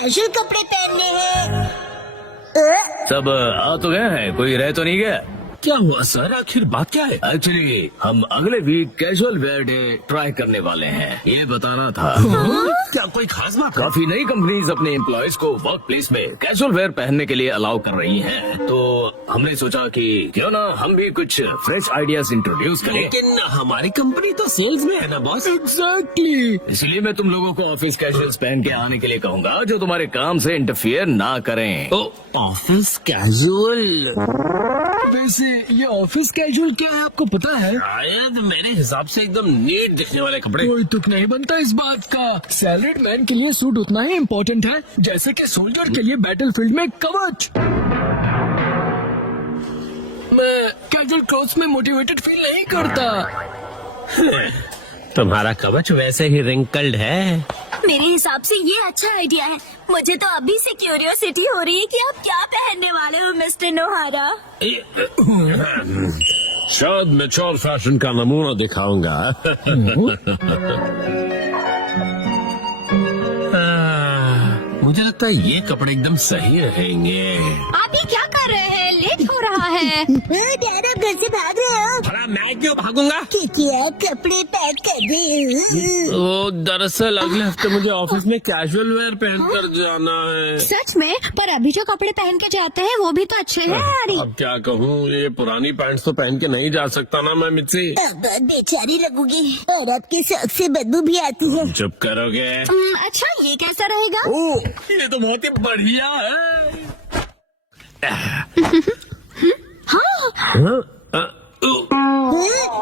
Casual कपड़े पहनने हैं। सब आ तो गए हैं, कोई रह तो नहीं गया? क्या हुआ सर, आखिर बात क्या है? एक्चुअली हम अगले week casual wear day try करने वाले हैं, ये बताना था। क्या कोई खास बात है? काफी नई कंपनीज अपने एम्प्लॉयज को वर्क प्लेस में कैजुअल वेयर पहनने के लिए अलाउ कर रही हैं, तो हमने सोचा कि क्यों ना हम भी कुछ फ्रेश आइडियाज इंट्रोड्यूस करें। लेकिन हमारी कंपनी तो सेल्स में है ना बॉस। एग्जैक्टली, इसलिए मैं तुम लोगों को ऑफिस कैजुअल्स पहन के आने के लिए कहूँगा जो तुम्हारे काम से इंटरफियर ना करें। Office casual? वैसे ये ऑफिस कैजुअल क्या है आपको पता है? शायद मेरे हिसाब से एकदम नीट दिखने वाले कपड़े। कोई तुक नहीं बनता इस बात का। सैलरीड मैन के लिए सूट उतना ही इम्पोर्टेंट है जैसे कि सोल्जर के लिए बैटलफील्ड में कवच। मैं कैजुअल क्लोथ्स में मोटिवेटेड फील नहीं करता। तुम्हारा कवच वैसे ही रिंकल्ड है। मेरे हिसाब से ये अच्छा आइडिया है। मुझे तो अभी से क्यूरियोसिटी हो रही है कि आप क्या पहनने वाले हो मिस्टर नोहारा। शायद मैच्योर फैशन का नमूना दिखाऊंगा। मुझे लगता है ये कपड़े एकदम सही रहेंगे। आप ये क्या कर रहे हैं? लेट हो रहा है। डैड आप घर से भाग रहे हो? भला मैं क्यों भागूंगा? क्योंकि आप कपड़े पैक कर दे। वो दरअसल अगले हफ्ते मुझे ऑफिस में कैजुअल वेयर पहनकर जाना है। सच में? पर अभी जो कपड़े पहन के जाते हैं वो भी तो अच्छे हैं यार। अब क्या कहूँ, ये पुरानी पैंट्स तो पहन के नहीं जा सकता ना मैं मिर्ची। अब बहुत बेचारी लगूंगी और आपके शौक से बदबू भी आती है। चुप करोगे? अच्छा ये कैसा रहेगा? ओह, ये तो बहुत ही बढ़िया है।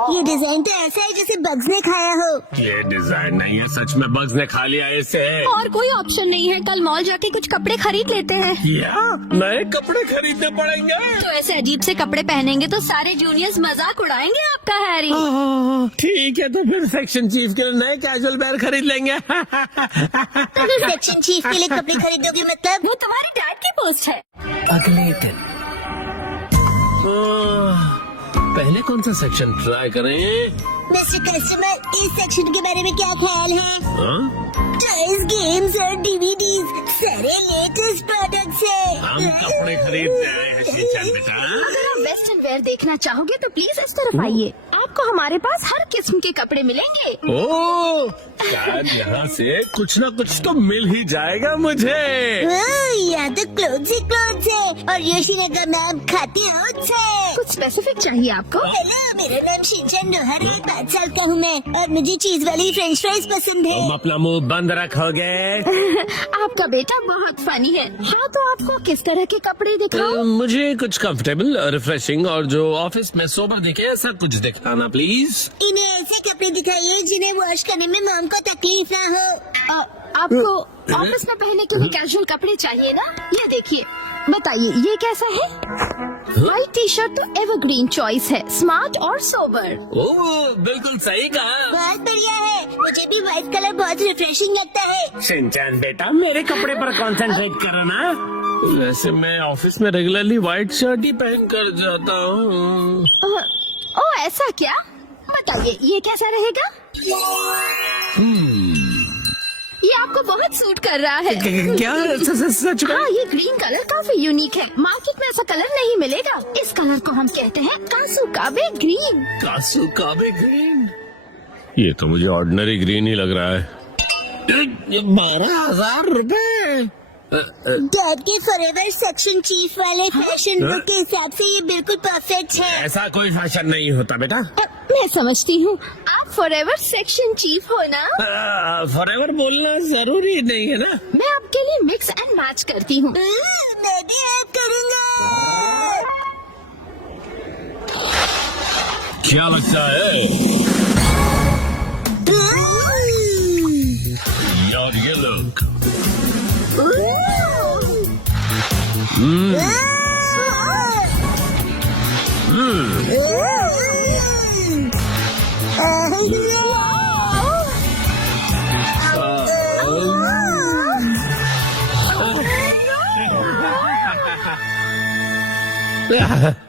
ये डिजाइन तो ऐसा है जैसे बग्स ने खाया हो। ये डिजाइन नहीं है, सच में बग्स ने खा लिया इसे। और कोई ऑप्शन नहीं है, कल मॉल जाके कुछ कपड़े खरीद लेते हैं। या नए कपड़े खरीदने पड़ेंगे। तो ऐसे अजीब से कपड़े पहनेंगे तो सारे जूनियर्स मजाक उड़ाएंगे आपका हैरी। ठीक है, तो फिर सेक्शन चीफ के लिए नए कैजुअल वेयर खरीद लेंगे। सेक्शन चीफ के लिए कपड़े खरीदोगे मतलब? वो तुम्हारी डैड की पोस्ट है। अगले दिन पहले कौन सा सेक्शन ट्राई करें? मिस्टर कस्टमर, इस सेक्शन के बारे में क्या ख्याल है? टॉयज, गेम्स और डीवीडीज, सारे लेटेस्ट प्रोडक्ट्स है। हम कपड़े खरीदने आए हैं शीचन बेटा। अगर आप वेस्टर्न वेयर देखना चाहोगे तो प्लीज इस तरफ आइए। आपको हमारे पास हर किस्म के कपड़े मिलेंगे। ओह, शायद यहाँ से कुछ न कुछ तो मिल ही जाएगा मुझे। यहाँ तो क्लोथ्स ही क्लोथ्स है और योशिनगा मैम खाते होट्स है। कुछ स्पेसिफिक चाहिए आपको? हेलो, मेरा नाम शिनचैन नोहारा, 5 साल का हूँ मैं और मुझे चीज वाली फ्रेंच फ्राइज पसंद है। तुम अपना मुंह बंद रखोगे? आपका बेटा बहुत फनी है। हाँ, तो आपको किस तरह के कपड़े दिखाऊं? मुझे कुछ कंफर्टेबल, रिफ्रेशिंग और जो ऑफिस में सोबर दिखे ऐसा कुछ दिखाना प्लीज। इन्हें ऐसे कपड़े दिखाइए जिन्हें वॉश करने में मॉम को तकलीफ ना हो। आपको ऑफिस में पहनने के लिए कैजुअल कपड़े चाहिए ना? ये देखिए, बताइए ये कैसा है? व्हाइट टी शर्ट तो एवरग्रीन चॉइस है, स्मार्ट और सोबर। ओह, बिल्कुल सही कहा। बहुत बढ़िया है, मुझे भी व्हाइट कलर बहुत रिफ्रेशिंग लगता है। शिनचैन बेटा, मेरे कपड़े पर कंसंट्रेट करो ना। वैसे मैं ऑफिस में रेगुलरली व्हाइट शर्ट ही पहन कर जाता हूँ। ओह, ऐसा क्या? बताइए ये कैसा रहेगा? ये आपको बहुत सूट कर रहा है। क्या सच में? हाँ, ये ग्रीन कलर काफी यूनिक है। मार्केट में ऐसा कलर नहीं मिलेगा। इस कलर को हम कहते हैं कासुकाबे ग्रीन। कासुकाबे ग्रीन? ये तो मुझे ऑर्डिनरी ग्रीन ही लग रहा है। 12,000 रुपए? डैड के फॉरएवर सेक्शन चीफ वाले फैशन लुक के हिसाब से ये बिल्कुल परफेक्ट है। ऐसा कोई फैशन नहीं होता बेटा। मैं समझती हूँ, आप फॉरएवर सेक्शन चीफ हो ना? फॉरएवर बोलना जरूरी नहीं है ना। मैं आपके लिए मिक्स एंड मैच करती हूँ। मैं भी ऐड करूँगा। क्या लगता है यार ये लुक?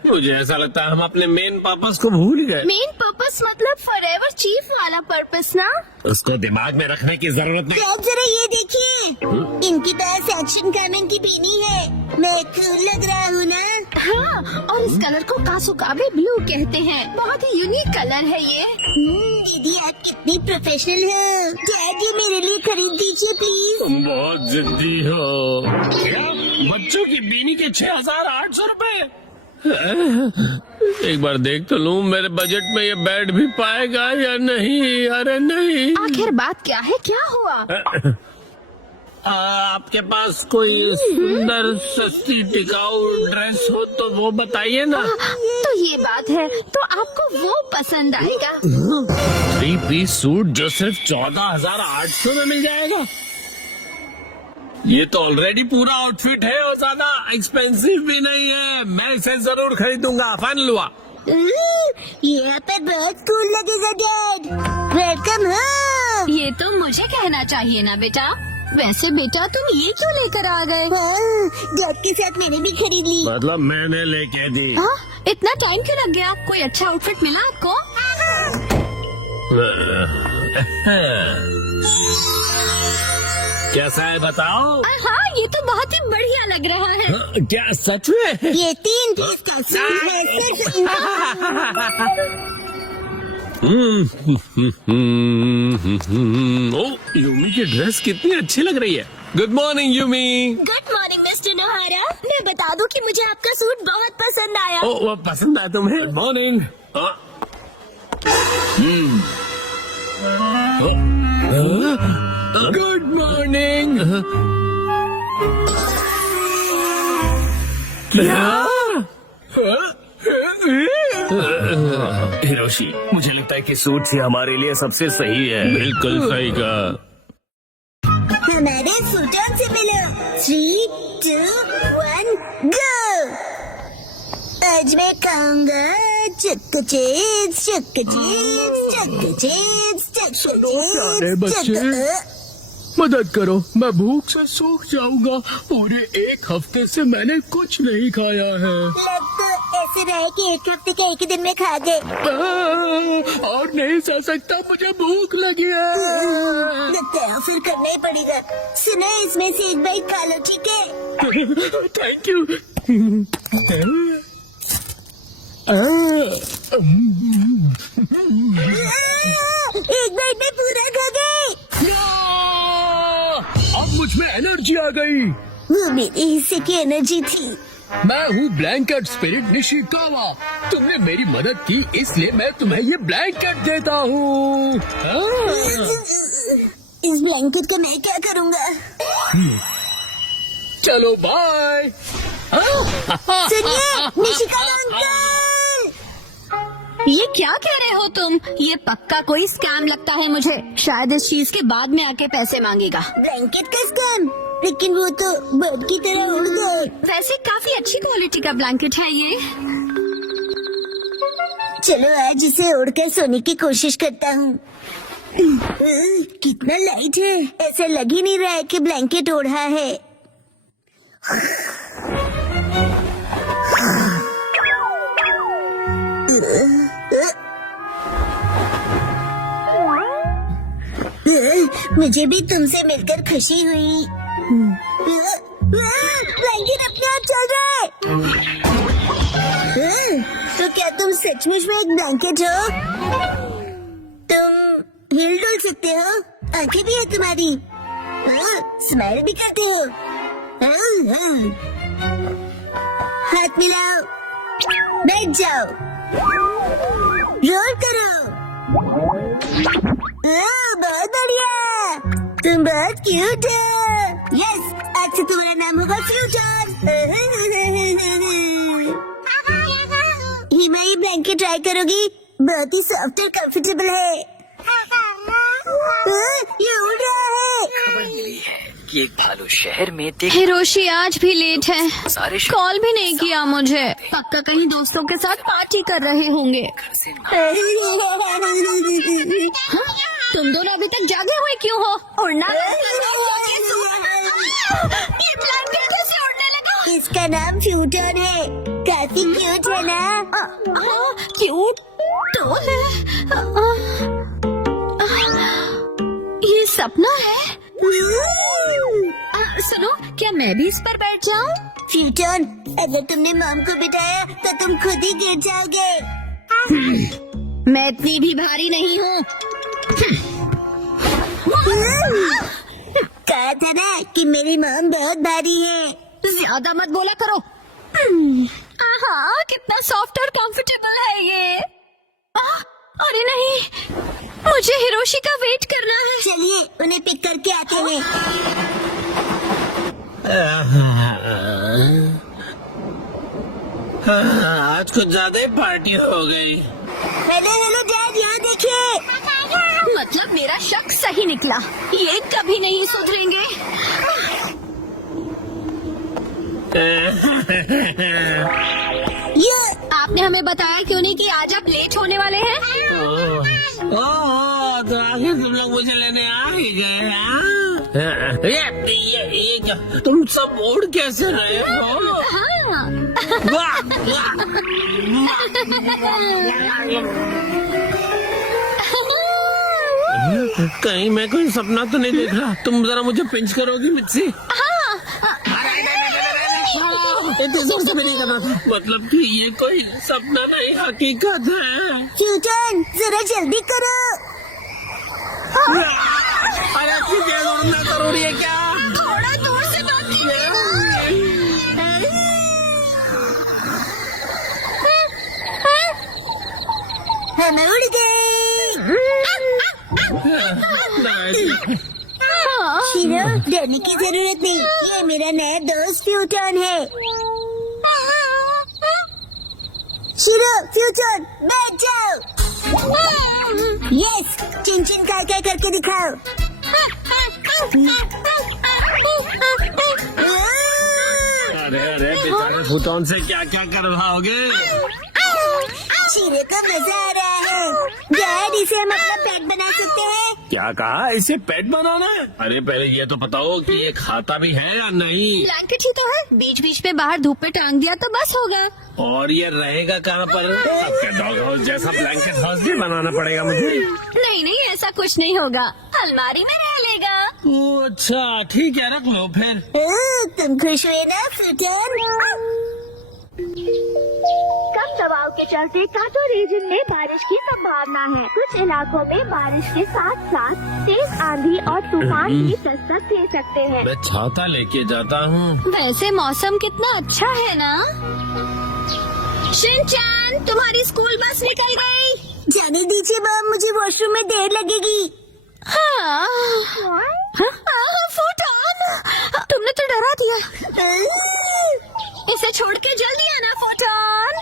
मुझे ऐसा लगता है हम अपने मेन पर्पस को भूल गए। मेन पर्पस मतलब फॉरएवर चीफ वाला पर्पस ना? उसको दिमाग में रखने की जरूरत नहीं। आप जरा ये देखिए, इनके पास एक्शन कामन की बीनी है। मैं कूल लग रहा हूँ ना? हाँ, और इस कलर को कासुकाबे ब्लू कहते हैं। बहुत ही यूनिक कलर है ये। दीदी आप कितनी प्रोफेशनल हो। डैड ये मेरे लिए खरीद दीजिए प्लीज। तुम बहुत जिद्दी हो। क्या? बच्चों की बीनी के 6,800 रुपए? एक बार देख तो लूं मेरे बजट में ये बैठ भी पाएगा या नहीं। अरे नहीं। आखिर बात क्या है, क्या हुआ? आपके पास कोई सुंदर सस्ती टिकाऊ ड्रेस हो तो वो बताइए ना। तो ये बात है, तो आपको वो पसंद आएगा? 3 पीस सूट जो सिर्फ 14,800 में मिल जाएगा। ये तो ऑलरेडी पूरा आउटफिट है और ज्यादा एक्सपेंसिव भी नहीं है। मैं इसे जरूर खरीदूंगा। फाइनल हुआ। यहाँ पर बहुत कूल लगेगा डैड। Welcome home. ये तो मुझे कहना चाहिए ना बेटा। वैसे बेटा तुम ये क्यों लेकर आ गए? डैड के साथ मैंने भी खरीद ली। मतलब मैंने लेके दी। हाँ, इतना टाइम क्यों लग गया? कोई अच्छा आउटफिट मिला आपको? कैसा है बताओ? हाँ, ये तो बहुत ही बढ़िया लग रहा है। क्या सच में? ये 3 पीस का सूट है सिर्फ। ओ, यूमी की ड्रेस कितनी अच्छी लग रही है। Good morning Yumi. Good morning mister नोहारा। मैं बता दूं कि मुझे आपका सूट बहुत पसंद आया। ओ, वो पसंद आया तुम्हें? Good morning. Good morning. Hiroshi, मुझे लगता है कि सूट ही हमारे लिए सबसे सही है। बिल्कुल सही कहा। हमारे सूटों से मिलो। 3, 2, 1 गो। आज मैं खाऊंगा चक्का चिप्स, चक्का चिप्स, चक्का चिप्स, चक्का प्यारे चिप्स, बच्चे। चक्का। मदद करो, मैं भूख से सूख जाऊंगा। पूरे 1 हफ्ते से मैंने कुछ नहीं खाया है। लग तो ऐसे रहा है कि 1 हफ्ते के 1 दिन में खा गए। और नहीं सह सकता, मुझे भूख लगी है। लगता है फिर करना ही पड़ेगा। सुना इसमें से एक बाइट खा लो, ठीक है? Thank you. एक बाइट में पूरा खा गए। अब मुझ में एनर्जी आ गई। वो मेरे हिस्से की एनर्जी थी। मैं हूँ ब्लैंकेट स्पिरिट निशिकावा। तुमने मेरी मदद की, इसलिए मैं तुम्हें ये ब्लैंकेट देता हूँ। इस ब्लैंकेट का मैं क्या करूँगा? चलो बाय। सुनिए निशिकावा अंकल। ये क्या कह रहे हो तुम? ये पक्का कोई स्कैम लगता है मुझे। शायद इस चीज के बाद में आके पैसे मांगेगा। ब्लैंकेट का स्कैम? लेकिन वो तो बर्ड की तरह उड़ गए। वैसे काफी अच्छी क्वालिटी का ब्लैंकेट है ये। चलो आज इसे उड़कर सोने की कोशिश करता हूँ। कितना लाइट है, ऐसा लग ही नहीं रहा है कि ब्लैंकेट ओढ़ा है। मुझे भी तुमसे मिलकर खुशी हुई। ब्लैंकेट अपने आप चल रहा है। तो क्या तुम सचमुच में एक ब्लैंकेट हो? तुम हिल डुल सकते हो, आंखें भी है तुम्हारी, स्माइल भी करते हो। हाथ मिलाओ, बैठ जाओ, रोल करो। बहुत बढ़िया, तुम बहुत क्यूट हो। यस, आज से तुम्हारा नाम होगा फ्रूटर। हिमा ये ब्लैंकेट ट्राई करोगी? बहुत ही सॉफ्ट और कंफर्टेबल है। ये उड़ रहा है। कि एक भालू शहर में देख हिरोशी आज भी लेट है। सारे कॉल भी नहीं किया मुझे। पक्का कहीं दोस्तों के साथ पार्टी कर रहे होंगे। तुम दोनों अभी तक जागे हुए क्यों हो? उड़ना ये ब्लैंकेट कैसे उड़ने लगा? इसका नाम फ्यूटन है। काफी क्यूट है ना? क्यूट तो है। ये सपना है। सुनो, क्या मैं भी इस पर बैठ जाऊं? फ्यूटन, अगर तुमने मॉम को बिठाया तो तुम खुद ही गिर जाओगे। मैं इतनी भी भारी नहीं हूँ। कहा था ना कि मेरी मॉम बहुत भारी है। ज्यादा मत बोला करो। हाँ, कितना सॉफ्ट और कंफर्टेबल है ये। अरे नहीं, मुझे हिरोशी का वेट करना है। चलिए उन्हें पिक करके आते हैं। आज कुछ ज्यादा ही पार्टी हो गई। हेलो हेलो डैड, यहाँ देखिए। मतलब मेरा शक सही निकला। ये कभी नहीं सुधरेंगे। ये आपने हमें बताया क्यों नहीं कि आज आप लेट होने वाले हैं? ओह, तो आखिर तुम लोग मुझे लेने आ ही गए। हाँ? ये क्या? तुम सब उड़ कैसे रहे हो? हाँ। वाह, वाह। कहीं मैं कोई सपना तो नहीं देख रहा? तुम जरा मुझे पिंच करोगी मिक्सी? इतनी जोर से भी नहीं करना था। मतलब कि ये कोई सपना नहीं, हकीकत है। फ्यूटन, जरा जल्दी करो। अरे इतनी तेज उड़ना जरूरी है क्या? थोड़ा दूर से बात हम उड़ गए। शीरो, डरने की जरूरत नहीं। ये मेरा नया दोस्त फ्यूटन है। शीरो, फ्यूटन, बैठ जाओ। यस, चिन चिन का करके दिखाओ। अरे अरे बेचारे फूटोन से क्या क्या करवाओगे? शीरो को मजा आ रहा है। डैड, इसे हम अपना पेट बना सकते हैं। क्या कहा? इसे पेट बनाना है? अरे पहले ये तो बताओ कि ये खाता भी है या नहीं? ब्लैंकेट ही तो है। बीच बीच में बाहर धूप पे टांग दिया तो बस होगा। और ये रहेगा कहाँ पर? सबके डॉग हाउस जैसा ब्लैंकेट हाउस भी बनाना पड़ेगा मुझे। नहीं नहीं, ऐसा कुछ नहीं होगा। अलमारी में रह लेगा। ओह, अच्छा ठीक है, रख लो फिर। तुम खुश हुए ना फ्यूटन? कम दबाव के चलते काटो रीजन में बारिश की संभावना है। कुछ इलाकों में बारिश के साथ साथ तेज आंधी और तूफान भी दस्तक दे सकते हैं। मैं छाता लेके जाता हूँ। वैसे मौसम कितना अच्छा है ना? शिनचैन, तुम्हारी स्कूल बस निकल गई। जाने दीजिए मॉम, मुझे वॉशरूम में देर लगेगी। हाँ। फूटन, तुमने तो डरा दिया। इसे छोड़ के जल्दी आना फूटन।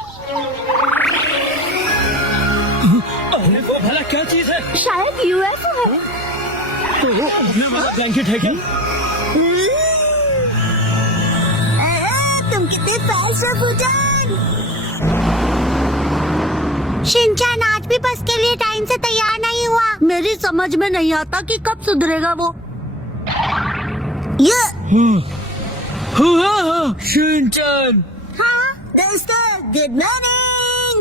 अरे वो भला क्या चीज है? शायद यूएफओ है। ब्लैंकेट है क्या? तुम कितने फास्ट हो फूटन। शिनचैन आज भी बस के लिए टाइम से तैयार नहीं हुआ। मेरी समझ में नहीं आता कि कब सुधरेगा वो। ये शिनचैन, हाँ दोस्तों, गुड मॉर्निंग।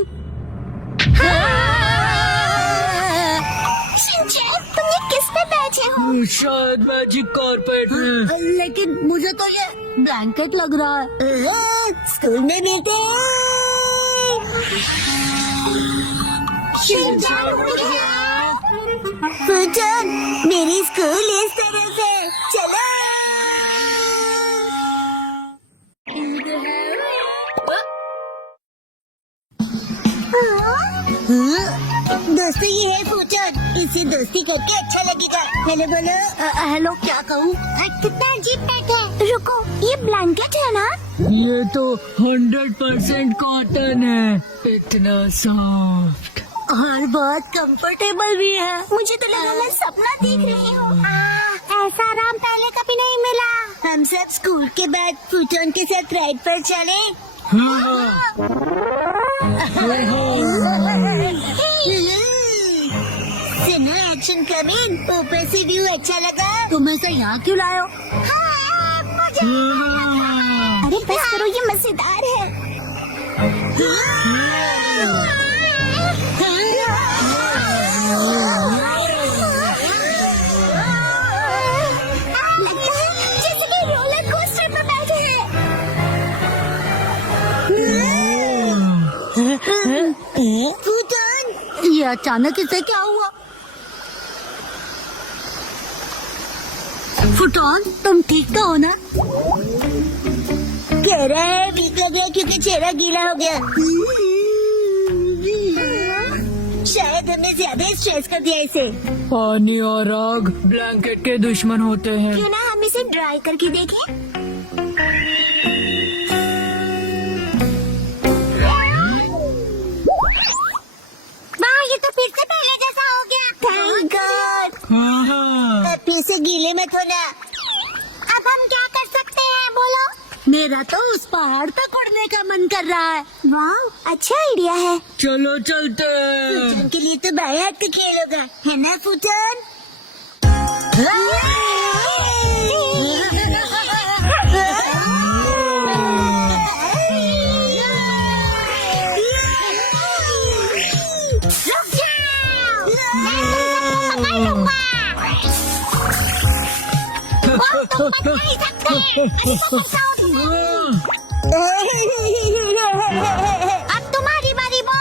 शिनचैन, तुम ये किस पे बैठे हो? शायद मैजिक कारपेट है। लेकिन मुझे तो ये ब्लैंकेट लग रहा है। स्कूल में मिलते हैं। फूटन, मेरी स्कूल इस तरफ है, चलो। दोस्तों, ये है फूटन। इससे दोस्ती करके अच्छा लगेगा। हेलो बोलो। हेलो, क्या कहूँ? कितना अजीब पेट है। रुको, ये ब्लैंकेट है ना? ये तो 100% कॉटन है। इतना सॉफ्ट और बहुत कंफर्टेबल भी है। मुझे तो लगा मैं सपना देख रही हूँ। ऐसा आराम पहले कभी नहीं मिला। हम सब स्कूल के बाद फूटन के साथ राइड पर चले। सुनो, एक्शन कमिंग। ऊपर से व्यू अच्छा लगा। तुम ऐसा यहाँ क्यों लाए हो? अरे अरे बस करो, ये मजेदार है। जैसे कि रोलर कोस्टर पर बैठे हैं। फूटन, ये अचानक इसे क्या हुआ? फुटॉन, तुम ठीक तो हो ना? कह रहा है वीक लग गया क्योंकि चेहरा गीला हो गया। शायद हमने ज्यादा स्ट्रेस कर दिया इसे। पानी और आग ब्लैंकेट के दुश्मन होते हैं। क्यों ना हम इसे ड्राई करके देखें? वाह, ये तो फिर से पहले जैसा हो गया। Thank God. अब फिर से गीले मत होना। अब हम क्या कर सकते हैं, बोलो? मेरा तो उस पहाड़ तक उड़ने का मन कर रहा है। वाह, अच्छा आइडिया है। चलो चलते हैं। फूटन के लिए तो बाएं हाथ का खेल होगा, है ना फूटन? रुक जाओ, मैं पकड़ लूंगा। तुम बच नहीं सकते। अरे तो फंसाओ तुम्हें। अब तुम्हारी बारी वो।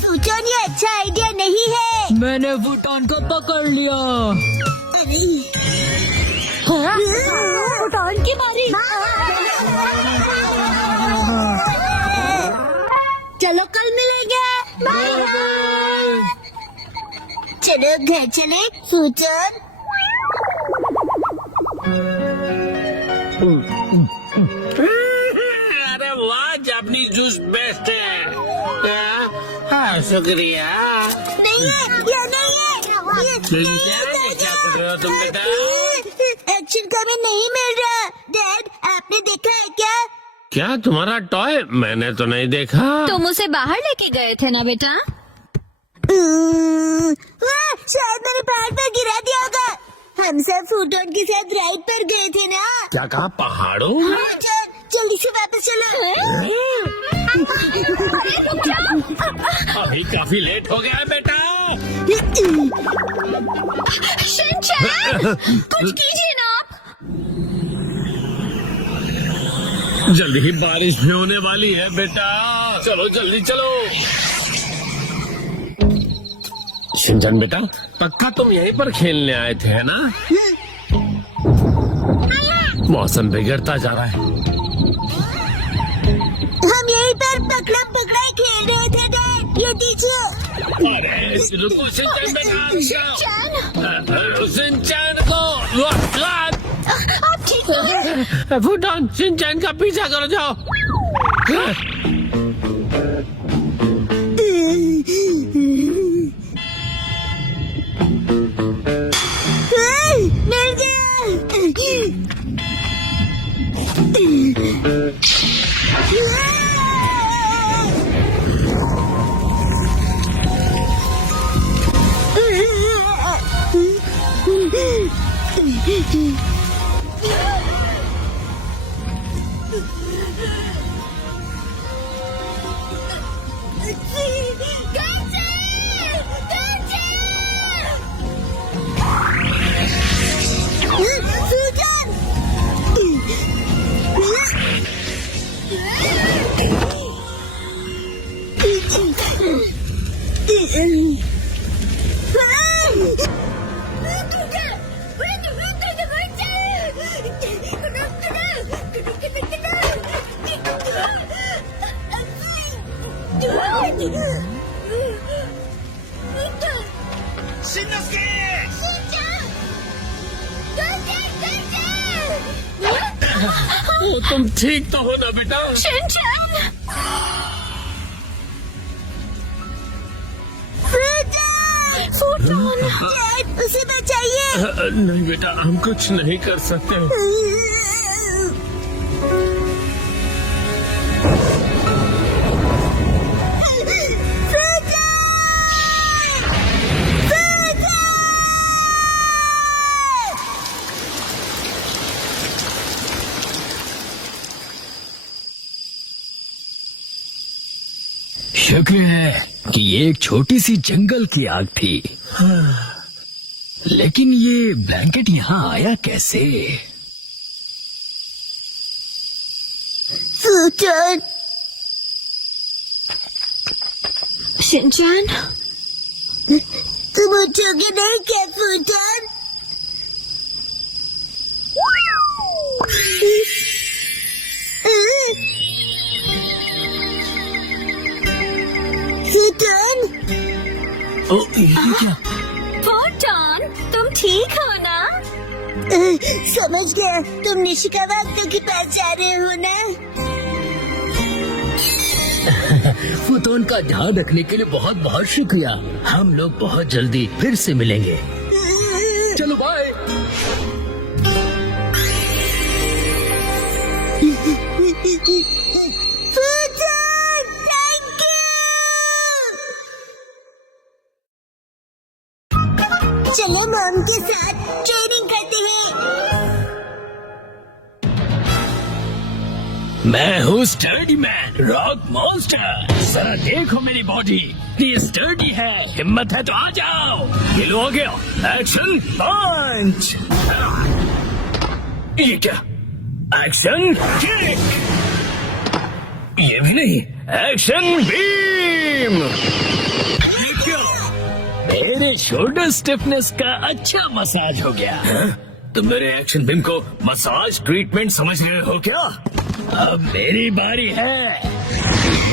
फूटन, ये अच्छा आइडिया नहीं है। मैंने फुटॉन को पकड़ लिया। फूटन की बारी। चलो कल मिलेंगे। चलो घर चले फूटन। अरे वाह, जापानीज जूस बेस्ट है। हाँ, शुक्रिया। नहीं है, ये नहीं है। क्या कर रहे हो तुम बेटा? एक्शन कभी नहीं मिल रहा। डैड, आपने देखा है क्या? क्या तुम्हारा टॉय? मैंने तो नहीं देखा। तुम उसे बाहर लेके गए थे ना बेटा? शायद मैंने पहाड़ पर गिरा दिया होगा। हम सब फूटन के साथ राइड पर गए थे ना। क्या कहा, पहाड़ों? जल्दी से वापस चलो। अभी काफी लेट हो गया है बेटा। शिनचैन, कुछ कीजिए ना आप। जल्दी ही बारिश भी होने वाली है बेटा। चलो जल्दी चलो। शिनचैन बेटा, पक्का तुम यहीं पर खेलने आए थे, है ना? मौसम बिगड़ता जा रहा है। हम यहीं पर पकड़म पकड़ाई खेल रहे थे डैड। ये दीजिए। अरे रुको शिनचैन बेटा। शिनचैन को आप ठीक है? फुटॉन, शिनचैन का पीछा करो, जाओ। मिल गया। तुम ठीक तो हो ना बेटा? शिनचैन, फूटन, डैड, उसे बचाइए। नहीं बेटा, हम कुछ नहीं कर सकते। शुक्र है कि ये एक छोटी सी जंगल की आग थी। लेकिन ये ब्लैंकेट यहाँ आया कैसे? फूटन, शिनचैन, तुम उठोगे नहीं क्या फूटन? फूटन, ओ, ये क्या? फूटन, तुम ठीक हो ना? समझ गया, तुम निशिकावा अंकल के पास जा रहे हो ना? फुतून का ध्यान रखने के लिए बहुत बहुत शुक्रिया। हम लोग बहुत जल्दी फिर से मिलेंगे। चलो बाय। फूटन, थैंक यू। चलो मॉम के साथ ट्रेनिंग करते हैं। मैं हूँ स्टर्डी मैन, रॉक मॉन्स्टर। जरा देखो मेरी बॉडी, ये स्टर्डी है। हिम्मत है तो आ जाओ। ये लो, आ गया। एक्शन पंच। ये क्या? Action kick. ये भी नहीं। Action beam. ये क्या? मेरे शोल्डर स्टिफनेस का अच्छा मसाज हो गया। तुम मेरे एक्शन बीम को मसाज ट्रीटमेंट समझ रहे हो क्या? अब मेरी बारी है।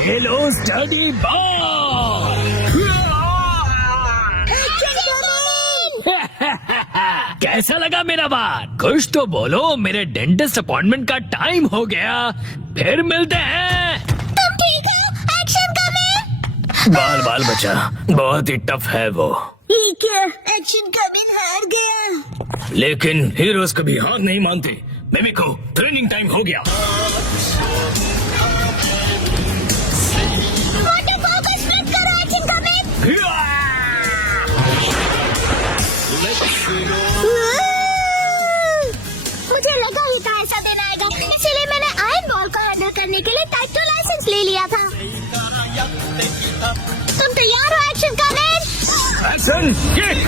ये लो स्टडी बॉल। कैसा लगा मेरा बात? कुछ तो बोलो। मेरे डेंटिस्ट अपॉइंटमेंट का टाइम हो गया। फिर मिलते हैं। तुम ठीक हो? Action coming. बाल बाल बचा, बहुत ही टफ है वो। ये क्या? एक्शन कमिंग हार गया। लेकिन हीरोज कभी हार नहीं मानते। मिमिको, ट्रेनिंग टाइम हो गया। फोकस मत करो एक्शन कमिंग। मुझे लगा ही था ऐसा दिन आएगा, इसीलिए मैंने आयरन बॉल को हैंडल करने के लिए टाइप 2 लाइसेंस ले लिया था। तुम तैयार हो action coming? Action kick.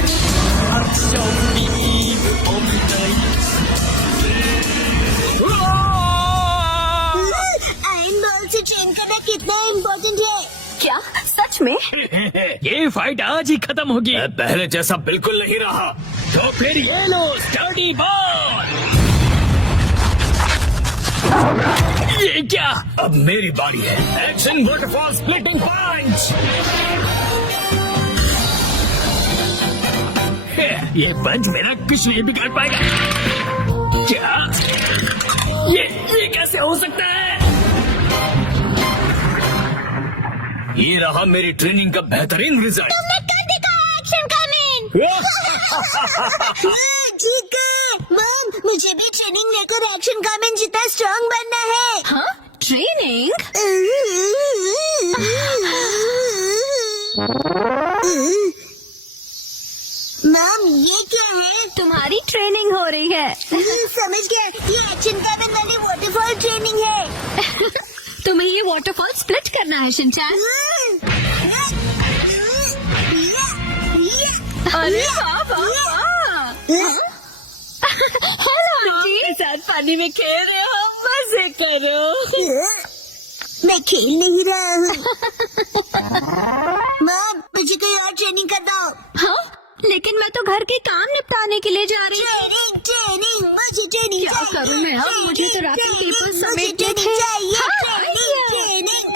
Iron ball से ट्रेन करना कितना इम्पोर्टेंट है? क्या सच में? ये फाइट आज ही खत्म होगी। पहले जैसा बिल्कुल नहीं रहा। तो फिर ये लो स्टडी बॉल। ये क्या? अब मेरी बारी है। एक्शन वाटरफॉल स्प्लिटिंग पंच। ये पंच मेरा कुछ नहीं बिगाड़ पाएगा। क्या? ये कैसे हो सकता है? ये रहा मेरी ट्रेनिंग का बेहतरीन रिजल्ट। तुमने कर दिखाया एक्शन कमिंग। ठीक है मॉम, मुझे भी ट्रेनिंग लेकर एक्शन कमिंग जितना स्ट्रांग बनना है। हाँ? ट्रेनिंग? मॉम ये क्या है? तुम्हारी ट्रेनिंग हो रही है। समझ गया, ये एक्शन कमिंग वाली वाटरफॉल ट्रेनिंग है। तुम्हें ये वाटरफॉल स्प्लिट करना है शिनचैन। अरे वाह वाह वाह। हेलो आंटी, के साथ पानी में खेल रहे हो, मजे करो। मैं खेल नहीं रहा हूँ। मॉम मुझे कोई और ट्रेनिंग कर दो। हाँ? लेकिन मैं तो घर के काम निपटाने के लिए जा रही हूँ। ट्रेनिंग मुझे ट्रेनिंग क्या करूँ मैं अब? मुझे तो रात में पेपर समेटने थे। चाहिए। हाँ, ट्रेनिंग।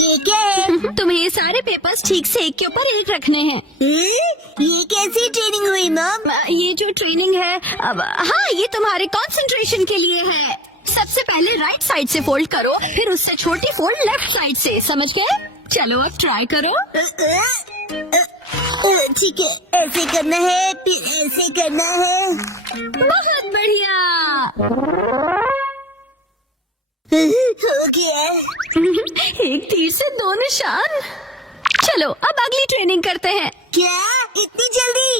ये क्या है? तुम्हें ये सारे पेपर्स ठीक से एक के ऊपर एक रखने हैं। ये कैसी ट्रेनिंग हुई मॉम? ये जो ट्रेनिंग है अब, हाँ ये तुम्हारे कंसंट्रेशन के लिए है। सबसे पहले राइट साइड से फोल्ड करो, फिर उससे छोटी फोल्ड लेफ्ट साइड से। समझ गए? चलो अब ट्राई करो। ठीक है, ऐसे करना है, फिर ऐसे करना है। बहुत बढ़िया। हो गया। एक तीर से दो निशान। चलो अब अगली ट्रेनिंग करते हैं। क्या इतनी जल्दी?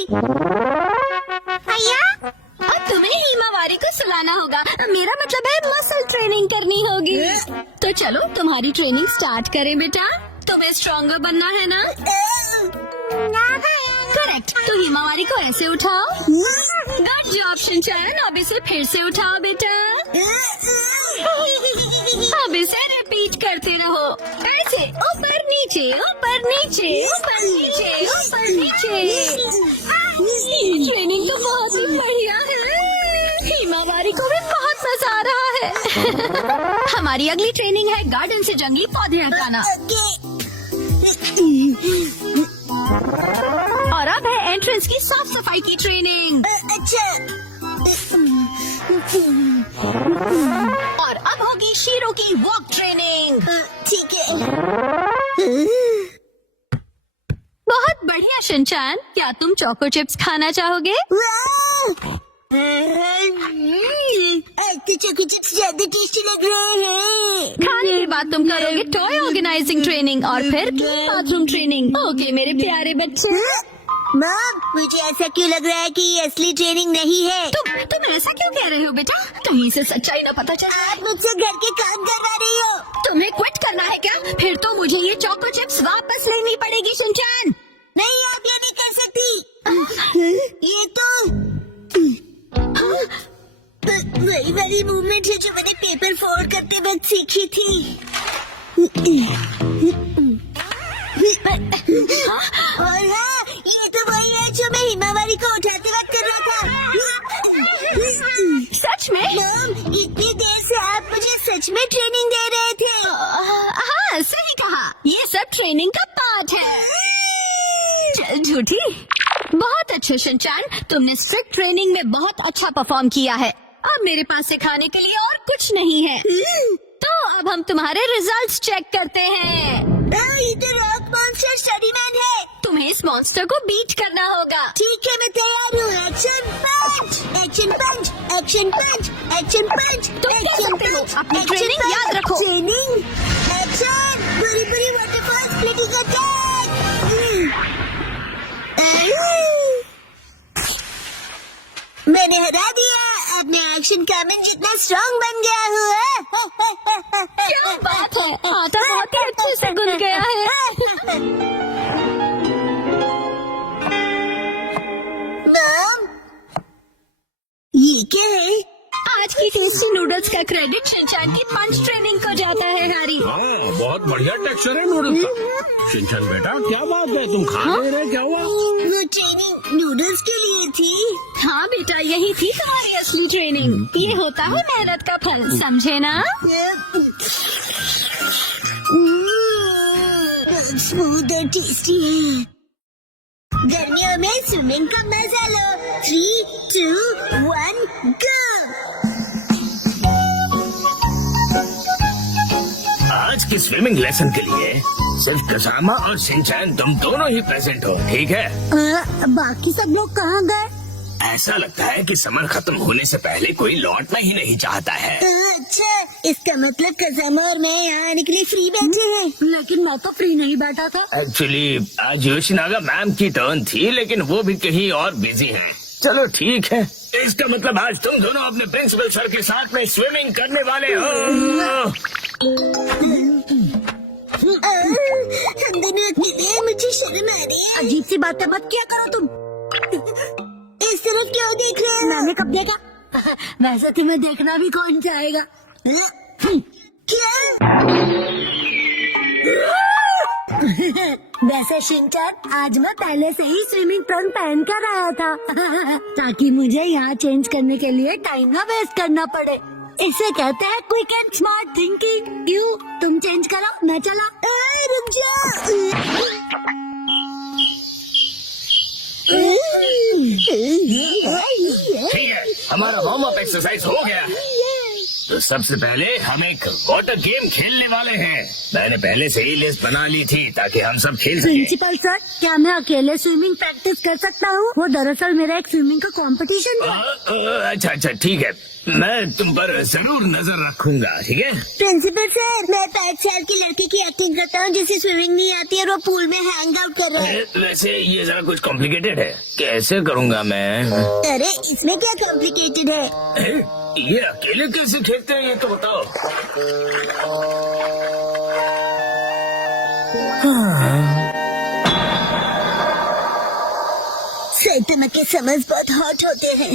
भैया अब तुम्हें हिमावारी को सुलाना होगा। मेरा मतलब है मसल ट्रेनिंग करनी होगी। तो चलो तुम्हारी ट्रेनिंग स्टार्ट करें बेटा। तुम्हें स्ट्रॉन्गर बनना है ना? करेक्ट। तो हिमावारी को ऐसे उठाओ। Good job Shinchan. अब इसे फिर से उठाओ बेटा। अब इसे रिपीट करते रहो ऐसे, ऊपर नीचे ऊपर नीचे ऊपर नीचे ऊपर नीचे। ये ट्रेनिंग तो बहुत ही बढ़िया है। हिमावारी को भी बहुत मजा आ रहा है। हमारी अगली ट्रेनिंग है गार्डन से जंगली पौधे हटाना। और अब है एंट्रेंस की साफ सफाई की ट्रेनिंग। और अब होगी शीरो की वॉक ट्रेनिंग। ठीक है। बहुत बढ़िया शिनचैन। क्या तुम चोको चिप्स खाना चाहोगे? आज तो चोको चिप्स ज्यादा टेस्टी लग रहे हैं। खाने के बाद तुम करोगे टॉय ऑर्गेनाइजिंग ट्रेनिंग और फिर बाथरूम ट्रेनिंग। ओके मेरे प्यारे बच्चे। मॉम, मुझे ऐसा क्यों लग रहा है कि ये असली ट्रेनिंग नहीं है? तुम ऐसा क्यों कह रहे हो बेटा? कहीं से सच्चाई न पता चले। आप मुझसे घर के काम करवा रही हो। तुम्हें क्विट करना है क्या? फिर तो मुझे ये चोको चिप्स वापस लेनी पड़ेगी शिनचैन। नहीं, आप ये नहीं कर सकती। ये तो वही वाली मूवमेंट है जो मैंने पेपर फोल्ड करते वक्त सीखी थी। और हाँ, ये तो वही है जो मैं हिमावारी को उठाते वक्त कर रहा था। सच में? मॉम, इतनी देर से आप मुझे सच में ट्रेनिंग दे रहे थे। हाँ सही कहा। ये सब ट्रेनिंग का पार्ट है। चल झूठी। बहुत अच्छा शिनचैन, तुमने स्ट्रिक्ट ट्रेनिंग में बहुत अच्छा परफॉर्म किया है। अब मेरे पास सिखाने के लिए और कुछ नहीं है। तो अब हम तुम्हारे रिजल्ट्स चेक करते हैं। ये तो रॉक मॉन्स्टर स्टडीमैन है। तुम्हें इस मॉन्स्टर को बीट करना होगा। ठीक है, मैं तैयार हूँ। एक्शन पंच, एक्शन पंच, एक्शन पंच, एक्शन पंच। तुम कर सकते हो। अपनी ट्रेनिंग याद रखो। ट्रेनिंग, एक्शन, पूरी पूरी वाटरफॉल स्प्लिटिंग अटैक। मैंने हरा दिया। अब मैं एक्शन कामन जितना स्ट्रॉन्ग बन गया हूँ। क्या बात है, आटा बहुत ही अच्छे से गुल गया है। मॉम, ये क्या है? आज की टेस्टी नूडल्स का क्रेडिट शिनचैन की पंच ट्रेनिंग को जाता है हैरी। हाँ, बहुत बढ़िया टेक्सचर है नूडल्स का। शिनचैन बेटा, क्या बात है, तुम खा नहीं रहे? क्या हुआ? वो ट्रेनिंग नूडल्स के लिए थी। हाँ बेटा, यही थी तुम्हारी असली ट्रेनिंग। ये होता है मेहनत का फल, समझे ना? स्मूथ और टेस्टी है। गर्मियों में स्विमिंग का मजा लो। 3, 2, 1, गो। आज की स्विमिंग लेसन के लिए सिर्फ कसामा और शिनचैन तुम दोनों ही प्रेजेंट हो, ठीक है? बाकी सब लोग कहाँ गए? ऐसा लगता है कि समर खत्म होने से पहले कोई लौटना ही नहीं चाहता है। अच्छा, इसका मतलब कसामा और मैं यहाँ आने के लिए फ्री बैठे हैं। लेकिन मैं तो फ्री नहीं बैठा था। एक्चुअली आज योशिनागा मैम की टर्न थी, लेकिन वो भी कहीं और बिजी हैं। चलो ठीक है, इसका मतलब आज तुम दोनों अपने प्रिंसिपल सर के साथ में स्विमिंग करने वाले हो। हम दोनों अकेले हैं, मुझे शर्म आ रही है। अजीब सी बातें मत किया करो तुम। इस तरफ क्यों देख रहे हैं? मैंने कब देखा? वैसे तुम्हें देखना भी कौन चाहेगा? क्या? वैसे शिनचैन, आज मैं पहले से ही स्विमिंग ट्रंक पहन कर आया था ताकि मुझे यहाँ चेंज करने के लिए टाइम ना वेस्ट करना पड़े। इसे कहते हैं क्विक एंड स्मार्ट थिंकिंग। क्यों, तुम चेंज करो, मैं चला। रुक जाओ। ठीक है, हमारा वार्म अप एक्सरसाइज हो गया। तो सबसे पहले हम एक वाटर गेम खेलने वाले हैं। मैंने पहले से ही लिस्ट बना ली थी ताकि हम सब खेल सकें। प्रिंसिपल सर, क्या मैं अकेले स्विमिंग प्रैक्टिस कर सकता हूँ? वो दरअसल मेरा एक स्विमिंग का कंपटीशन है। अच्छा ठीक है, मैं तुम पर जरूर नजर रखूंगा, ठीक है? प्रिंसिपल सर, मैं 5 साल की लड़की की एक्टिंग करता हूँ जिसे स्विमिंग नहीं आती और वो पूल में हैंग आउट कर रहा है। वैसे ये जरा कुछ कॉम्प्लिकेटेड है, कैसे करूँगा मैं? अरे इसमें क्या कॉम्प्लिकेटेड है? ये अकेले कैसे खेलते हैं ये तो बताओ। सैतमा के समझ बहुत हॉट होते हैं।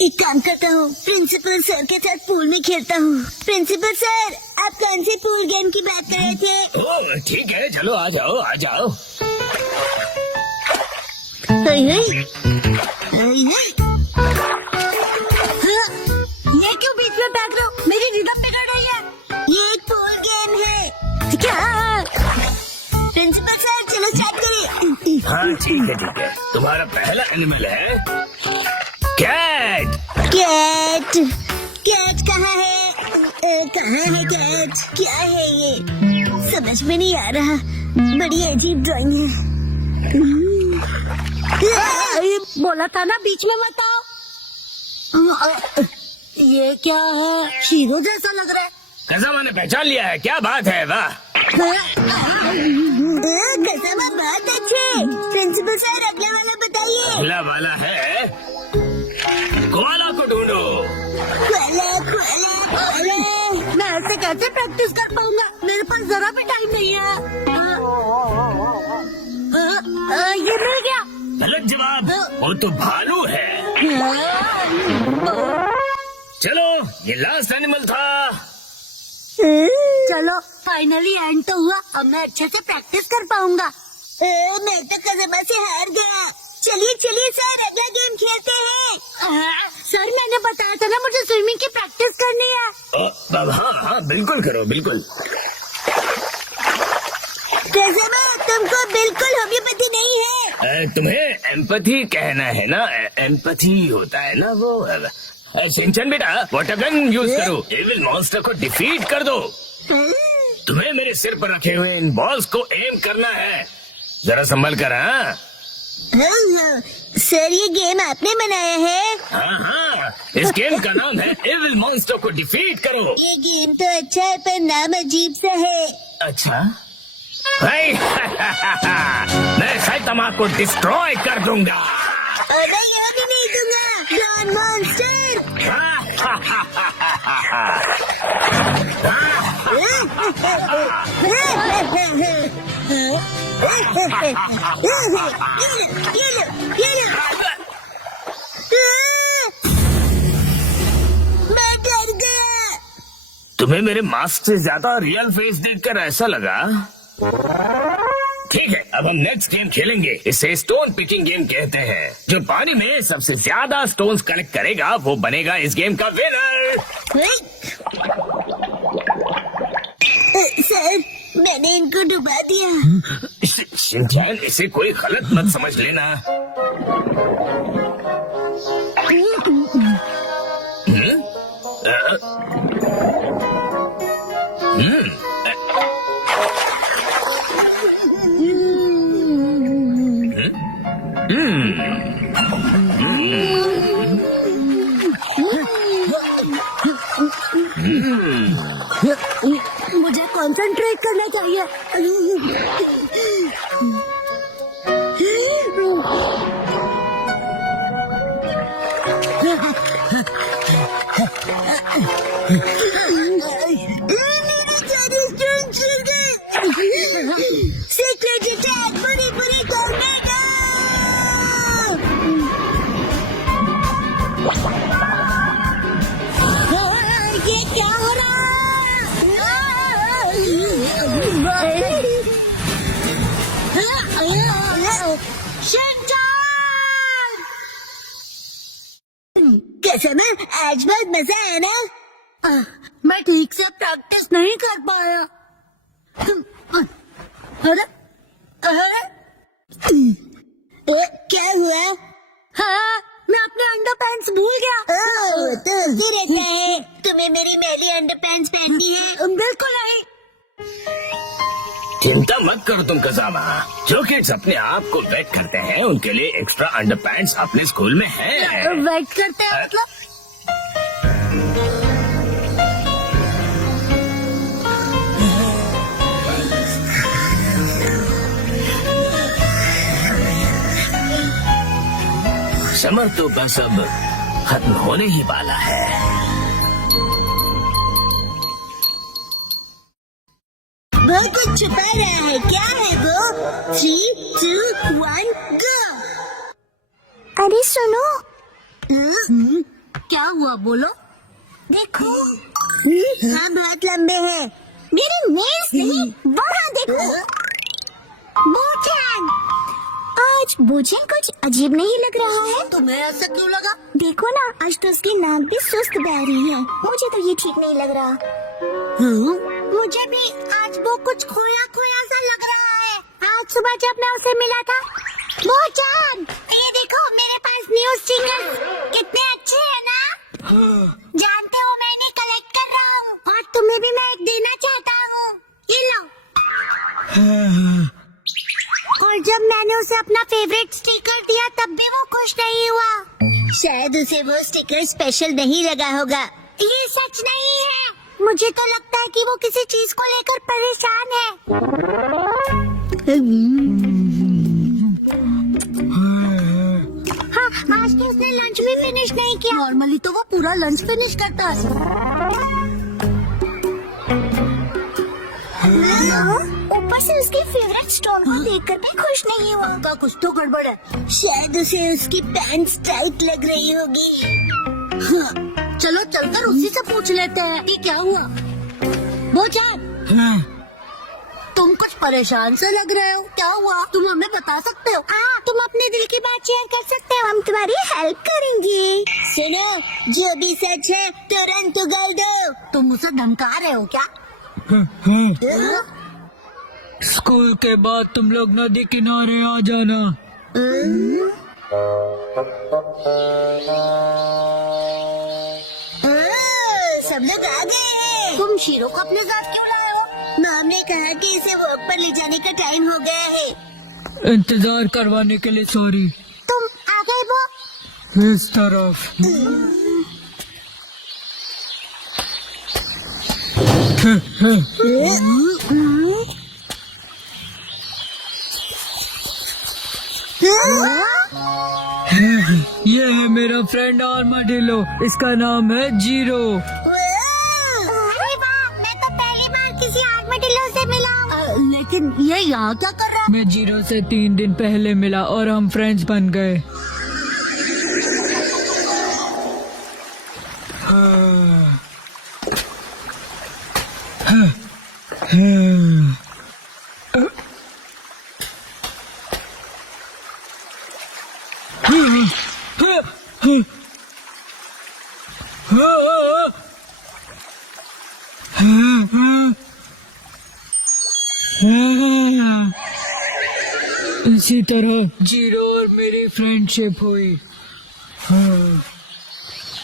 एक काम करता हूँ, प्रिंसिपल सर के साथ पूल में खेलता हूँ। प्रिंसिपल सर, आप कौन से पूल गेम की बात कर रहे थे? ओह ठीक है, चलो आ जाओ आ जाओ। हाँ, ये क्यों बीच में फेंक रहे हो? मेरी रिदम बिगड़ रही है। ये एक पूल गेम है। क्या? प्रिंसिपल सर, चलो स्टार्ट करिए। हाँ ठीक है, तुम्हारा पहला एनिमल है कैट। कैट? कैट कहाँ है? कहाँ है कैट? क्या है ये? समझ में नहीं आ रहा। बड़ी अजीब ड्राइंग है। बोला था ना बीच में मत आओ। ये क्या है? हीरो जैसा लग रहा है। कज़ामा ने पहचान लिया है, क्या बात है? वाह, कज़ामा बहुत अच्छे। प्रिंसिपल सर, अगला वाला बताइए। अगला वाला है कोआला को ढूंढो। कोआला। मैं ऐसे कैसे प्रैक्टिस कर पाऊंगा? मेरे पास जरा भी टाइम नहीं है। ये मिल गया। गलत जवाब, वो तो भालू है। चलो, ये लास्ट एनिमल था। चलो, फाइनली एंड तो हुआ। अब मैं अच्छे से प्रैक्टिस कर पाऊंगा। मैं तो कज़ामा से हार गया। चलिए सर, अगला गेम खेलते हैं। सर, मैंने बताया था ना मुझे स्विमिंग की प्रैक्टिस करनी है। हाँ बिल्कुल करो, बिल्कुल। कज़ामा, तुमको बिल्कुल होम्योपैथी नहीं है। तुम्हें एम्पैथी कहना है ना? एम्पैथी होता है ना वो। सिंचन बेटा, वाटर गन यूज करो, एविल मॉन्स्टर को डिफीट कर दो। तुम्हें मेरे सिर पर रखे हुए इन बॉल्स को एम करना है। जरा संभल कर। हाँ सर, ये गेम आपने बनाया है? हाँ, इस गेम का नाम है एविल मॉन्स्टर को डिफीट करो। ये गेम तो अच्छा है पर नाम अजीब सा है। अच्छा मैं सैतामा को डिस्ट्रॉय कर दूंगा। अरे ये भी नहीं दूंगा। Don monster. ये लो। मैं डर गया। तुम्हें मेरे मास्क से ज्यादा रियल फेस देखकर ऐसा लगा? ठीक है, अब हम नेक्स्ट गेम खेलेंगे। इसे स्टोन पिकिंग गेम कहते हैं। जो पानी में सबसे ज्यादा स्टोन्स कलेक्ट करेगा वो बनेगा इस गेम का विनर। सर, मैंने इनको डुबा दिया। शिनचैन, इसे कोई गलत मत समझ लेना। मुझे कंसंट्रेट करना चाहिए। मेरे सारे स्टोन छिल गए। सीक्रेट अटैक, पूरी टॉर्नेडो। ये क्या हो रहा है? शिनचैन! कज़ामा, आज बहुत मजा आया ना? मैं ठीक से प्रैक्टिस नहीं कर पाया। अरे क्या हुआ? हाँ, मैं अपने अंडरपैंट्स भूल गया। ओह, तो उसी रहता है। तुम्हें मेरी मैली अंडरपैंट्स पहननी है? बिल्कुल नहीं। चिंता मत करो तुम कजामा। जो किड्स अपने आप को वेट करते हैं उनके लिए एक्स्ट्रा अंडरपैंट्स अपने स्कूल में है। वेट करते हैं मतलब? समर तो बस अब खत्म होने ही वाला है। वो कुछ छुपा रहा है, क्या है वो? 3, 2, 1, गो। अरे सुनो, क्या हुआ बोलो? देखो, हाँ बहुत लंबे हैं। मेरे नेल्स नहीं, वहाँ देखो। बोचन, आज बोचन कुछ अजीब नहीं लग रहा है। तुम्हें ऐसा क्यों लगा? देखो ना, आज तो उसकी नाक भी सुस्त बह रही है। मुझे तो ये ठीक नहीं लग रहा। मुझे भी आज वो कुछ खोया खोया सा लग रहा है। आज सुबह जब मैं उसे मिला था, बोचन, ये देखो मेरे पास न्यू स्टिकर्स कितने अच्छे हैं ना। जानते हो मैं इन्हें कलेक्ट कर रहा हूँ और तुम्हें भी मैं एक देना चाहता हूँ। ये लो। और जब मैंने उसे अपना फेवरेट स्टिकर दिया तब भी वो खुश नहीं हुआ। शायद उसे वो स्टिकर स्पेशल नहीं लगा होगा। ये सच नहीं है। मुझे तो लगता है कि वो किसी चीज को लेकर परेशान है। हाँ, आज तो उसने लंच भी फिनिश नहीं किया। नॉर्मली तो वो पूरा लंच फिनिश करता है। ऊपर से उसके फेवरेट स्टोन को देखकर भी खुश नहीं हुआ। उनका कुछ तो गड़बड़ है। शायद उसे उसकी पैंट्स टाइट लग रही होगी। हाँ, चलो चलकर उसी से पूछ लेते हैं कि क्या हुआ। बोचन, तुम कुछ परेशान से लग रहे हो, क्या हुआ? तुम हमें बता सकते हो? हाँ, तुम अपने दिल की बात शेयर कर सकते हो। हम तुम्हारी हेल्प करेंगे। सुनो, जो भी सच है तुरंत उगल दो। तुम उसे धमका रहे हो क्या? स्कूल के बाद तुम लोग नदी किनारे आ जाना। सब लोग आ गए हैं। तुम शीरो को अपने साथ क्यों लाए हो? मॉम ने कहा कि इसे वॉक पर ले जाने का टाइम हो गया है। इंतजार करवाने के लिए सॉरी। तुम आ गए वो? इस तरफ। ये है मेरा फ्रेंड आर्माडिलो। इसका नाम है जीरो। अरे वाह, मैं तो पहली बार किसी आर्माडिलो से मिला हूँ। लेकिन ये यहाँ क्या कर रहा है? मैं जीरो से 3 दिन पहले मिला और हम फ्रेंड्स बन गए। इसी तरह जीरो और मेरी फ्रेंडशिप हुई।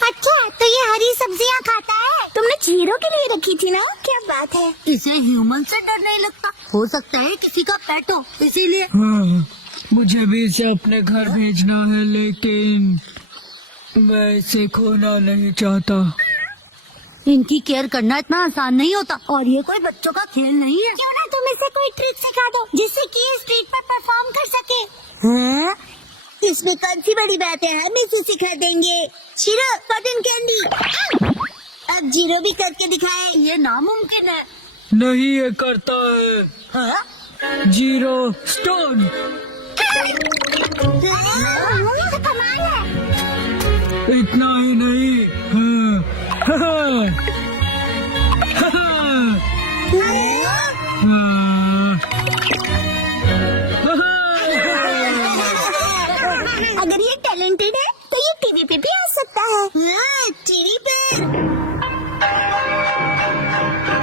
अच्छा, तो ये हरी सब्जियाँ खाता है? तुमने जीरो के लिए रखी थी ना? क्या बात है। इसे ह्यूमन से डर नहीं लगता। हो सकता है किसी का पेट हो, इसीलिए। हाँ, मुझे भी इसे अपने घर भेजना है, लेकिन मैं इसे खोना नहीं चाहता। इनकी केयर करना इतना आसान नहीं होता और ये कोई बच्चों का खेल नहीं है। क्यों ना तुम इसे कोई ट्रिक सिखा दो जिससे कि ये स्ट्रीट पर परफॉर्म कर सके। हाँ? इसमें कौन सी बड़ी बात है, हम इसे सिखा देंगे। Shero, cotton candy. अब जीरो भी करके दिखाए। ये नामुमकिन है। नहीं, ये करता है। हाँ? Zero stone. तो कमाल है। इतना ही नहीं। हाँ, हाँ, अगर ये टैलेंटेड है तो ये टीवी पे भी आ सकता है। टीवी पे।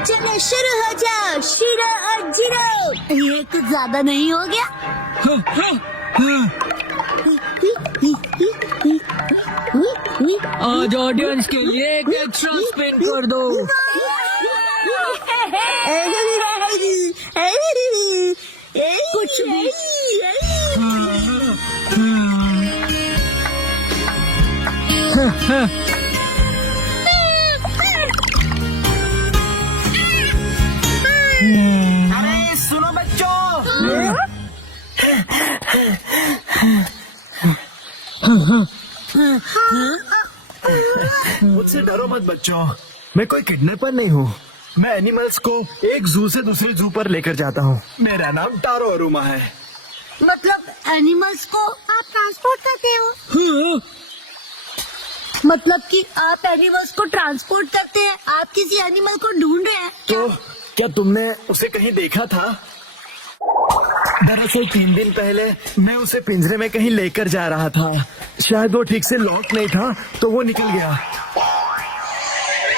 चलो शुरू हो जाओ, शीरो और जीरो। ये कुछ ज्यादा नहीं हो गया? हाँ, हाँ, हाँ। आज ऑडियंस के लिए एक एक्स्ट्रा स्पिन कर दो। कुछ भी। अरे सुनो बच्चों, मुझसे डरो मत बच्चों, मैं कोई किडनैपर नहीं हूँ। मैं एनिमल्स को एक जू से दूसरे जू पर लेकर जाता हूँ। मेरा नाम टारो अरुमा है। मतलब एनिमल्स को आप ट्रांसपोर्ट करते हो? मतलब कि आप एनिमल्स को ट्रांसपोर्ट करते हैं? आप किसी एनिमल को ढूंढ रहे हैं? तो क्या तुमने उसे कहीं देखा था? दरअसल 3 दिन पहले मैं उसे पिंजरे में कहीं लेकर जा रहा था। शायद वो ठीक से लॉक नहीं था तो वो निकल गया।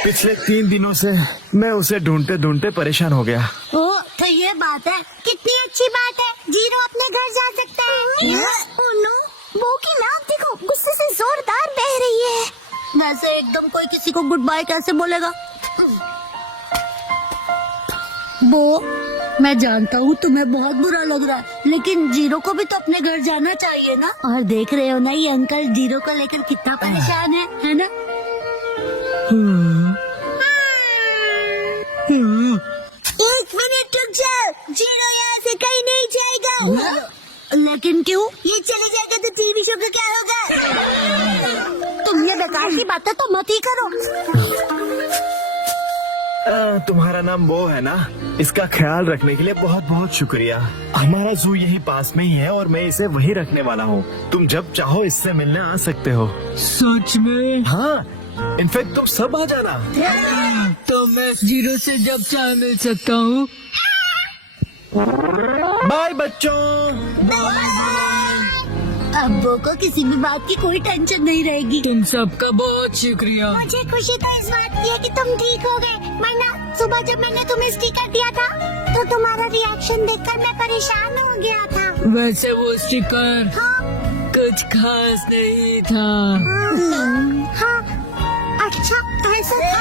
पिछले 3 दिनों से मैं उसे ढूंढते ढूंढते परेशान हो गया। ओ, तो ये बात है। कितनी अच्छी बात है, जीरो अपने घर जा सकता है। ओ नो, वो की नाक देखो, गुस्से से जोरदार बह रही है। वैसे एकदम कोई किसी को गुड बाय कैसे बोलेगा? वो मैं जानता हूँ तुम्हें बहुत बुरा लग रहा है, लेकिन जीरो को भी तो अपने घर जाना चाहिए ना। और देख रहे हो ना ये अंकल जीरो को लेकर कितना परेशान है ना? एक मिनट रुक जाओ, जीरो यहाँ से कहीं नहीं जाएगा। लेकिन क्यों? ये चले जाएगा तो टीवी शो का क्या होगा? तुम ये बेकार की बातें तो मत ही करो। तुम्हारा नाम वो है ना? इसका ख्याल रखने के लिए बहुत बहुत शुक्रिया। हमारा जू यही पास में ही है और मैं इसे वही रखने वाला हूँ। तुम जब चाहो इससे मिलने आ सकते हो। सच में? हाँ, इनफैक्ट तुम सब आ जाना। तो मैं जीरो से जब चाहे मिल सकता हूँ। बाय बच्चों। अब्बू को किसी भी बात की कोई टेंशन नहीं रहेगी। तुम सबका बहुत शुक्रिया। मुझे खुशी तो इस बात की है कि तुम ठीक हो गए, वरना सुबह जब मैंने तुम्हें स्टिकर दिया था तो तुम्हारा रिएक्शन देखकर मैं परेशान हो गया था। वैसे वो स्टिकर हाँ, कुछ खास नहीं था। हाँ, अच्छा ऐसा था।